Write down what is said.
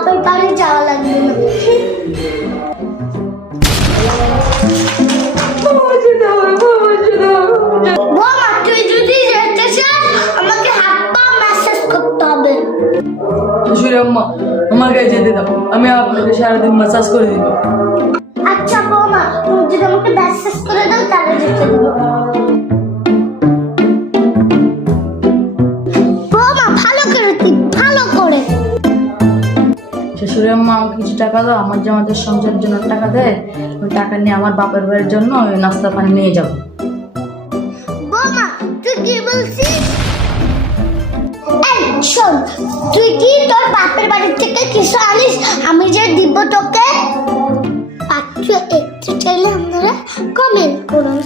বাপের বাড়ি যাওয়া লাগবে না। বৌমা তুই যদি যেতে চাস আমাকে হাত পা ম্যাসাজ করতে হবে। শাশুড়ি আম্মা আমাকে যেতে দাও, আমি আপনাকে সারাদিন ম্যাসাজ করে দিব। আচ্ছা বৌমা তুমি যদি আমাকে ম্যাসাজ করে দাও তাহলে যেতে দেবো। বৌমা ভালো করে তুই ভালো করে। শাশুড়ি আম্মা আমাকে কিছু টাকা দাও, আমার যে আমাদের সংসারের জন্য টাকা দেয়, ওই টাকা নিয়ে আমার বাপের বাড়ির জন্য ওই নাস্তা পানি নিয়ে যাবো। বৌমা তুই কি বলছিস? এই শোন, তুই কি তোর বাপের বাড়ি থেকে কিছু আনিস আমি যে দিব তোকে? পাত্র একটু চাইলে আপনারা কমেন্ট করুন।